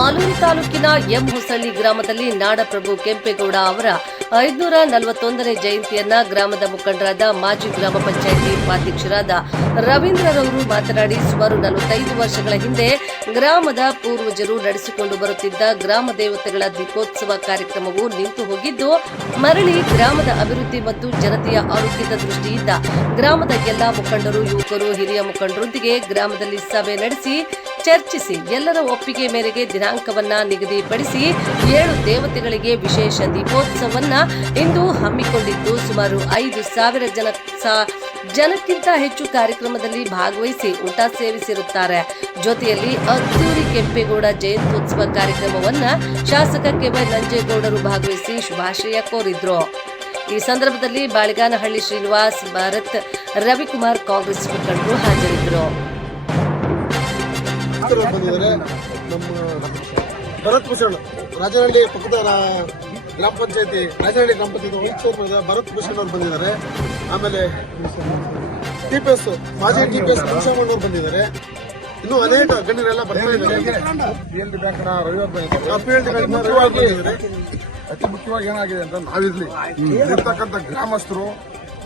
ಮಾಲೂರು ತಾಲೂಕಿನ ಎಂ ಹೊಸಳ್ಳಿ ಗ್ರಾಮದಲ್ಲಿ ನಾಡಪ್ರಭು ಕೆಂಪೇಗೌಡ ಅವರ ಐದುನೂರ ನಲವತ್ತೊಂದನೇ ಜಯಂತಿಯನ್ನ ಗ್ರಾಮದ ಮುಖಂಡರಾದ ಮಾಜಿ ಗ್ರಾಮ ಪಂಚಾಯಿತಿ ಉಪಾಧ್ಯಕ್ಷರಾದ ರವೀಂದ್ರರವರು ಮಾತನಾಡಿ ಸುಮಾರು ನಲವತ್ತೈದು ವರ್ಷಗಳ ಹಿಂದೆ ಗ್ರಾಮದ ಪೂರ್ವಜರು ನಡೆಸಿಕೊಂಡು ಬರುತ್ತಿದ್ದ ಗ್ರಾಮ ದೇವತೆಗಳ ದೀಪೋತ್ಸವ ಕಾರ್ಯಕ್ರಮವು ನಿಂತು ಹೋಗಿದ್ದು, ಮರಳಿ ಗ್ರಾಮದ ಅಭಿವೃದ್ಧಿ ಮತ್ತು ಜನತೆಯ ಆರೋಗ್ಯದ ದೃಷ್ಟಿಯಿಂದ ಗ್ರಾಮದ ಎಲ್ಲಾ ಮುಖಂಡರು, ಯುವಕರು, ಹಿರಿಯ ಮುಖಂಡರೊಂದಿಗೆ ಗ್ರಾಮದಲ್ಲಿ ಸಭೆ ನಡೆಸಿ ಚರ್ಚಿಸಿ ಎಲ್ಲರ ಒಪ್ಪಿಗೆ ಮೇರೆಗೆ ದಿನಾಂಕವನ್ನ ನಿಗದಿಪಡಿಸಿ ಏಳು ದೇವತೆಗಳಿಗೆ ವಿಶೇಷ ದೀಪೋತ್ಸವವನ್ನ ಇಂದು ಹಮ್ಮಿಕೊಂಡಿದ್ದು ಸುಮಾರು ಐದು ಸಾವಿರ ಜನ ಜನಕ್ಕಿಂತ ಹೆಚ್ಚು ಕಾರ್ಯಕ್ರಮದಲ್ಲಿ ಭಾಗವಹಿಸಿ ಊಟ ಸೇವಿಸಿರುತ್ತಾರೆ. ಜೊತೆಯಲ್ಲಿ ಅದ್ದೂರಿ ಕೆಂಪೇಗೌಡ ಜಯಂತ್ಯೋತ್ಸವ ಕಾರ್ಯಕ್ರಮವನ್ನ ಶಾಸಕ ಕೆವೈ ನಂಜೇಗೌಡರು ಭಾಗವಹಿಸಿ ಶುಭಾಶಯ ಕೋರಿದ್ರು. ಈ ಸಂದರ್ಭದಲ್ಲಿ ಬಾಳಿಗಾನಹಳ್ಳಿ ಶ್ರೀನಿವಾಸ್ ಭಾರತ್ ರವಿಕುಮಾರ್ ಕಾಂಗ್ರೆಸ್ ಮುಖಂಡರು ಹಾಜರಿದ್ದರು. ಬಂದಿದ್ದಾರೆ. ನಮ್ಮ ಭರತ್ ಭೂಷಣ್, ರಾಜನಹಳ್ಳಿ ಪಕ್ಕದ ಗ್ರಾಮ ಪಂಚಾಯತಿ, ರಾಜನಹಳ್ಳಿ ಗ್ರಾಮ ಪಂಚಾಯತಿ ವೈಸ್ ಭರತ್ ಭೂಷಣ್ ಅವರು ಬಂದಿದ್ದಾರೆ. ಆಮೇಲೆ ಟಿಪಿಎಸ್, ಮಾಜಿ ಎಸ್ ಅನೇಕ ಬರ್ತಾ ಇದ್ದಾರೆ ಫೀಲ್ಡ್ ಬ್ಯಾಂಕ್ನ ರವಿವಾರ ಬಂದಿದ್ದಾರೆ. ಇನ್ನು ಫೀಲ್ಡ್ ಗಣ್ಯರೆಲ್ಲ ಬರ್ತಾರೆ ಅತಿ ಮುಖ್ಯವಾಗಿ ಏನಾಗಿದೆ ಅಂತ ನಾವಿರ್ಲಿ. ಇರ್ತಕ್ಕಂಥ ಗ್ರಾಮಸ್ಥರು,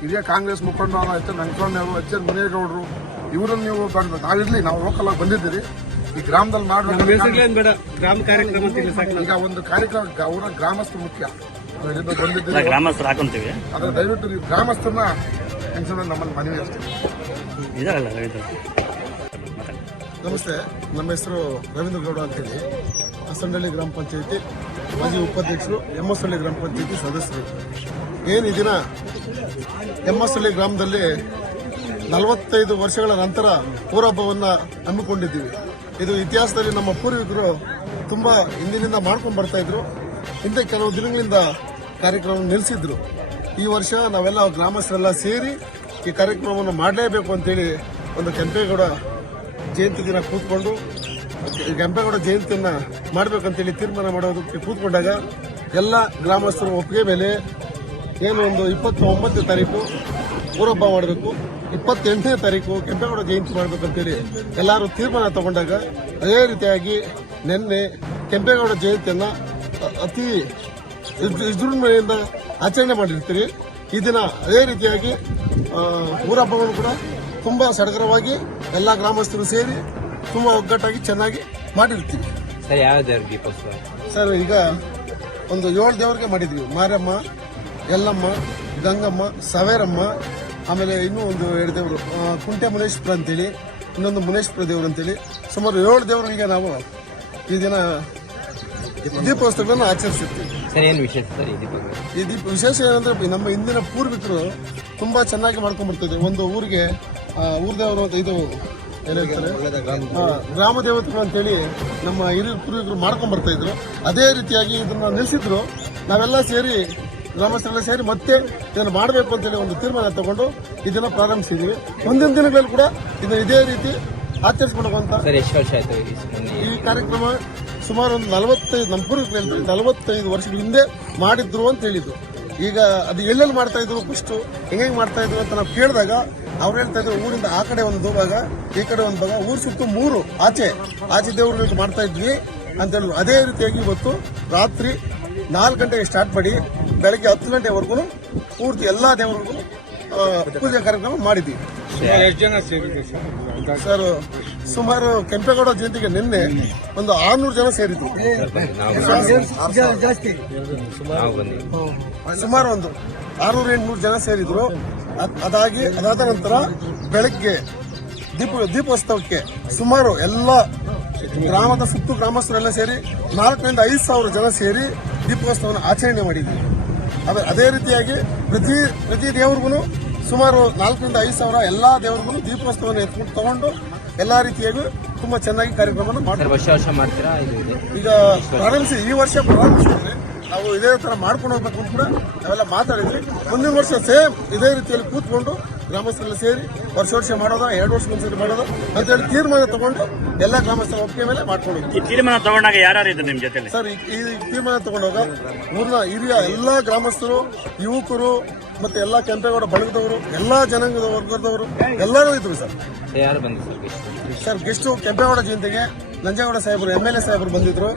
ಹಿರಿಯ ಕಾಂಗ್ರೆಸ್ ಮುಖಂಡರು ಎಚ್ ಎನ್ ವೆಂಕಟರಮಣರು ಎಚ್ ಎನ್ ಮುನೇಗೌಡರು ಇವರನ್ನು ನೀವು ನಾವಿರ್ಲಿ, ನಾವು ಲೋಕಲ್ ಆಗಿ ಬಂದಿದ್ದೀರಿ. ಈ ಗ್ರಾಮದಲ್ಲಿ ಮಾಡಬೇಕು ಬೇಡ. ಗ್ರಾಮ ಕಾರ್ಯಕ್ರಮ ಅಂತ ಈಗ ಒಂದು ಕಾರ್ಯಕ್ರಮ ಅವರ ಗ್ರಾಮಸ್ಥರು ಮುಖ್ಯ. ಗ್ರಾಮಸ್ಥರು ಹಾಕೊಂತೀವಿ. ಆದ್ರೆ ದಯವಿಟ್ಟು ನೀವು ಗ್ರಾಮಸ್ಥರನ್ನ ನಮ್ಮಲ್ಲಿ ಮನವಿ ಅಷ್ಟೇ. ನಮಸ್ತೆ ನಮ್ಮ ಹೆಸರು ರವೀಂದ್ರ ಗೌಡ ಅಂತೇಳಿ. ಹಸನಹಳ್ಳಿ ಗ್ರಾಮ ಪಂಚಾಯತಿ ಮಾಜಿ ಉಪಾಧ್ಯಕ್ಷರು ಎಮ್ಮಸಹಳ್ಳಿ ಗ್ರಾಮ ಪಂಚಾಯತಿ ಸದಸ್ಯರು. ಏನು ಈ ದಿನ ಹಳ್ಳಿ ಗ್ರಾಮದಲ್ಲಿ ನಲವತ್ತೈದು ವರ್ಷಗಳ ನಂತರ ಊರಹಬ್ಬವನ್ನು ಹಮ್ಮಿಕೊಂಡಿದ್ದೀವಿ. ಇದು ಇತಿಹಾಸದಲ್ಲಿ ನಮ್ಮ ಪೂರ್ವಿಕರು ತುಂಬ ಹಿಂದಿನಿಂದ ಮಾಡ್ಕೊಂಡು ಬರ್ತಾ ಇದ್ರು. ಹಿಂದೆ ಕೆಲವು ದಿನಗಳಿಂದ ಕಾರ್ಯಕ್ರಮ ನಿಲ್ಲಿಸಿದ್ರು ಈ ವರ್ಷ ನಾವೆಲ್ಲ ಗ್ರಾಮಸ್ಥರೆಲ್ಲ ಸೇರಿ ಈ ಕಾರ್ಯಕ್ರಮವನ್ನು ಮಾಡಲೇಬೇಕು ಅಂತೇಳಿ ಒಂದು ಕೆಂಪೇಗೌಡ ಜಯಂತಿ ದಿನ ಕೂತ್ಕೊಂಡು ಕೆಂಪೇಗೌಡ ಜಯಂತಿಯನ್ನ ಮಾಡಬೇಕಂತೇಳಿ ತೀರ್ಮಾನ ಮಾಡೋದಕ್ಕೆ ಕೂತ್ಕೊಂಡಾಗ ಎಲ್ಲ ಗ್ರಾಮಸ್ಥರು ಒಪ್ಪಿಗೆ ಮೇಲೆ ಏನು ಒಂದು ಇಪ್ಪತ್ತ ಒಂಬತ್ತನೇ ತಾರೀಕು ಊರಬ್ಬ ಮಾಡಬೇಕು ಇಪ್ಪತ್ತೆಂಟನೇ ತಾರೀಕು ಕೆಂಪೇಗೌಡ ಜಯಂತಿ ಮಾಡಬೇಕಂತೇಳಿ ಎಲ್ಲರೂ ತೀರ್ಮಾನ ತಗೊಂಡಾಗ ಅದೇ ರೀತಿಯಾಗಿ ನಿನ್ನೆ ಕೆಂಪೇಗೌಡ ಜಯಂತಿಯನ್ನು ಅತಿ ವಿಜ್- ವಿಜೃಂಭಣೆಯಿಂದ ಆಚರಣೆ ಮಾಡಿರ್ತೀರಿ. ಈ ದಿನ ಅದೇ ರೀತಿಯಾಗಿ ಊರಬ್ಬಗಳು ಊರಹಬ್ಬವನ್ನು ಕೂಡ ತುಂಬ ಸಡಗರವಾಗಿ ಎಲ್ಲ ಗ್ರಾಮಸ್ಥರು ಸೇರಿ ತುಂಬ ಒಗ್ಗಟ್ಟಾಗಿ ಚೆನ್ನಾಗಿ ಮಾಡಿರ್ತೀವಿ ಸರ್ ಯಾವ ದೇವ್ರಿಗೆ ಸರ್ ಈಗ ಒಂದು ಏಳು ದೇವರಿಗೆ ಮಾಡಿದ್ವಿ. ಮಾರಮ್ಮ ಯಲ್ಲಮ್ಮ ಗಂಗಮ್ಮ ಸವೇರಮ್ಮ ಆಮೇಲೆ ಇನ್ನೂ ಒಂದು ಎರಡು ದೇವರು ಕುಂಟೆ ಮುನೇಶ್ವರ ಅಂತೇಳಿ ಇನ್ನೊಂದು ಮುನೇಶ್ವರ ದೇವರು ಅಂತೇಳಿ ಸುಮಾರು ಏಳು ದೇವರಿಗೆ ನಾವು ಈ ದಿನ ದೀಪೋತ್ಸವಗಳನ್ನು ಆಚರಿಸಿರ್ತೀವಿ ಸರ್ ಏನು ವಿಶೇಷ ಸರ್ ಈ ದೀಪ ವಿಶೇಷ ಏನಂದ್ರೆ ನಮ್ಮ ಹಿಂದಿನ ಪೂರ್ವಿಕರು ತುಂಬಾ ಚೆನ್ನಾಗಿ ಮಾಡ್ಕೊಂಡ್ಬಿಡ್ತಿದ್ವಿ ಒಂದು ಊರಿಗೆ ಆ, ಊರ್ ದೇವರು ಅಂತ ಇದು ಏನ್ ಹೇಳ್ತಾರೆ ಆ, ಗ್ರಾಮ ದೇವತೆಗಳು ಅಂತೇಳಿ ನಮ್ಮ ಹಿರಿಯ ಪೂರ್ವಿಕರು ಮಾಡ್ಕೊಂಡ್ ಬರ್ತಾ ಇದ್ರು. ಅದೇ ರೀತಿಯಾಗಿ ಇದನ್ನ ನಿಲ್ಲಿಸಿದ್ರು ನಾವೆಲ್ಲ ಸೇರಿ ಗ್ರಾಮಸ್ಥರೆಲ್ಲ ಸೇರಿ ಮತ್ತೆ ಇದನ್ನು ಮಾಡಬೇಕು ಅಂತೇಳಿ ಒಂದು ತೀರ್ಮಾನ ತಗೊಂಡು ಇದನ್ನು ಪ್ರಾರಂಭಿಸಿದೀವಿ. ಮುಂದಿನ ದಿನಗಳಲ್ಲಿ ಕೂಡ ಇದನ್ನು ಇದೇ ರೀತಿ ಆಚರಿಸ್ಕೊಂಡು ಈ ಕಾರ್ಯಕ್ರಮ ಸುಮಾರು ಒಂದು ನಲವತ್ತೈದು ನಮ್ಮ ಪೂರ್ವಿಕರು ನಲವತ್ತೈದು ವರ್ಷಗಳ ಹಿಂದೆ ಮಾಡಿದ್ರು ಅಂತ ಹೇಳಿದ್ರು. ಈಗ ಅದು ಎಲ್ಲೆಲ್ಲಿ ಮಾಡ್ತಾ ಇದ್ರು ಫಸ್ಟ್ ಹೆಂಗೆ ಮಾಡ್ತಾ ಇದ್ರು ಅಂತ ನಾವು ಕೇಳಿದಾಗ ಅವ್ರು ಹೇಳ್ತಾ ಇದ್ರು ಊರಿಂದ ಆ ಕಡೆ ಒಂದು ಭಾಗ ಈ ಕಡೆ ಒಂದು ಭಾಗ ಊರು ಸುತ್ತು ಮೂರು ಆಚೆ ಆಚೆ ದೇವ್ರುಗಳಿಗೆ ಮಾಡ್ತಾ ಇದ್ವಿ ಅಂತ ಹೇಳಿದ್ರು. ಅದೇ ರೀತಿಯಾಗಿ ಇವತ್ತು ರಾತ್ರಿ ನಾಲ್ಕು ಗಂಟೆಗೆ ಸ್ಟಾರ್ಟ್ ಮಾಡಿ ಬೆಳಗ್ಗೆ ಹತ್ತು ಗಂಟೆವರೆಗೂ ಪೂರ್ತಿ ಎಲ್ಲ ದೇವರಿಗೂ ಪೂಜೆ ಕಾರ್ಯಕ್ರಮ ಮಾಡಿದ್ವಿ ಸರ್? ಸುಮಾರು ಕೆಂಪೇಗೌಡ ಜಯಂತಿಗೆ ನಿನ್ನೆ ಒಂದು ಆರ್ನೂರು ಜನ ಸೇರಿದ್ರು ಜಾಸ್ತಿ ಸುಮಾರು ಒಂದು ಆರ್ನೂರು ಎಂಟುನೂರು ಜನ ಸೇರಿದ್ರು. ಅದ್- ಅದಾಗಿ ಅದಾದ ನಂತರ ಬೆಳಗ್ಗೆ ದೀಪ ದೀಪೋತ್ಸವಕ್ಕೆ ಸುಮಾರು ಎಲ್ಲ ಗ್ರಾಮದ ಸುತ್ತು ಗ್ರಾಮಸ್ಥರೆಲ್ಲ ಸೇರಿ ನಾಲ್ಕರಿಂದ ಐದು ಸಾವಿರ ಜನ ಸೇರಿ ದೀಪೋತ್ಸವನ ಆಚರಣೆ ಮಾಡಿದ್ವಿ. ಅದೇ ಅದೇ ರೀತಿಯಾಗಿ ಪ್ರತಿ ಪ್ರತಿ ದೇವ್ರಿಗೂ ಸುಮಾರು ನಾಲ್ಕರಿಂದ ಐದು ಸಾವಿರ ಎಲ್ಲ ದೇವ್ರಿಗೂ ದೀಪೋತ್ಸವವನ್ನು ಎತ್ಕೊಂಡು ತಗೊಂಡು ಎಲ್ಲ ರೀತಿಯಾಗಿ ತುಂಬಾ ಚೆನ್ನಾಗಿ ಕಾರ್ಯಕ್ರಮವನ್ನು ಮಾಡ್ತಾರೆ ವರ್ಷ ವರ್ಷ ಮಾಡ್ತೀರಾ? ಈಗ ಪ್ರಾರಂಭಿಸಿ ಈ ವರ್ಷ ಪ್ರಾರಂಭಿಸಿದ್ರೆ ನಾವು ಇದೇ ತರ ಮಾಡ್ಕೊಂಡು ಹೋಗ್ಬೇಕು ಅಂತ ಕೂಡ ನಾವೆಲ್ಲ ಮಾತಾಡಿದ್ವಿ. ಮುಂದಿನ ವರ್ಷ ಸೇಮ್ ಇದೇ ರೀತಿಯಲ್ಲಿ ಕೂತ್ಕೊಂಡು ಗ್ರಾಮಸ್ಥರೆಲ್ಲ ಸೇರಿ ವರ್ಷ ವರ್ಷ ಮಾಡೋದು ಎರಡು ವರ್ಷ ಮುಂಚೆ ಮಾಡೋದು ಅಂತ ಹೇಳಿ ತೀರ್ಮಾನ ತಗೊಂಡು ಎಲ್ಲ ಗ್ರಾಮಸ್ಥರ ಒಪ್ಪಿಗೆ ಮೇಲೆ ಮಾಡ್ಕೊಂಡು ಹೋಗ್ತೀವಿ ಈ ತೀರ್ಮಾನ ತಗೊಂಡಾಗ ಯಾರು ಇದ್ರು ನಿಮ್ ಜೊತೆಲಿ? ಸರ್ ಈ ಈ ತೀರ್ಮಾನ ತಗೊಂಡಾಗ ಊರಿನ ಹಿರಿಯ ಎಲ್ಲಾ ಗ್ರಾಮಸ್ಥರು ಯುವಕರು ಮತ್ತೆ ಎಲ್ಲಾ ಕೆಂಪೇಗೌಡ ಬಳಗದವರು ಎಲ್ಲಾ ಜನಾಂಗದ ವರ್ಗದವರು ಎಲ್ಲರೂ ಇದ್ರು ಸರ್. ಸರ್ ಯಾರು ಬಂದು sir guest? Sir guest Kempegowda ಜಯಂತಿಗೆ ನಂಜೇಗೌಡ ಸಾಹೇಬರು ಎಂ ಎಲ್ ಎ ಸಾಹೇಬರು ಬಂದಿದ್ರು.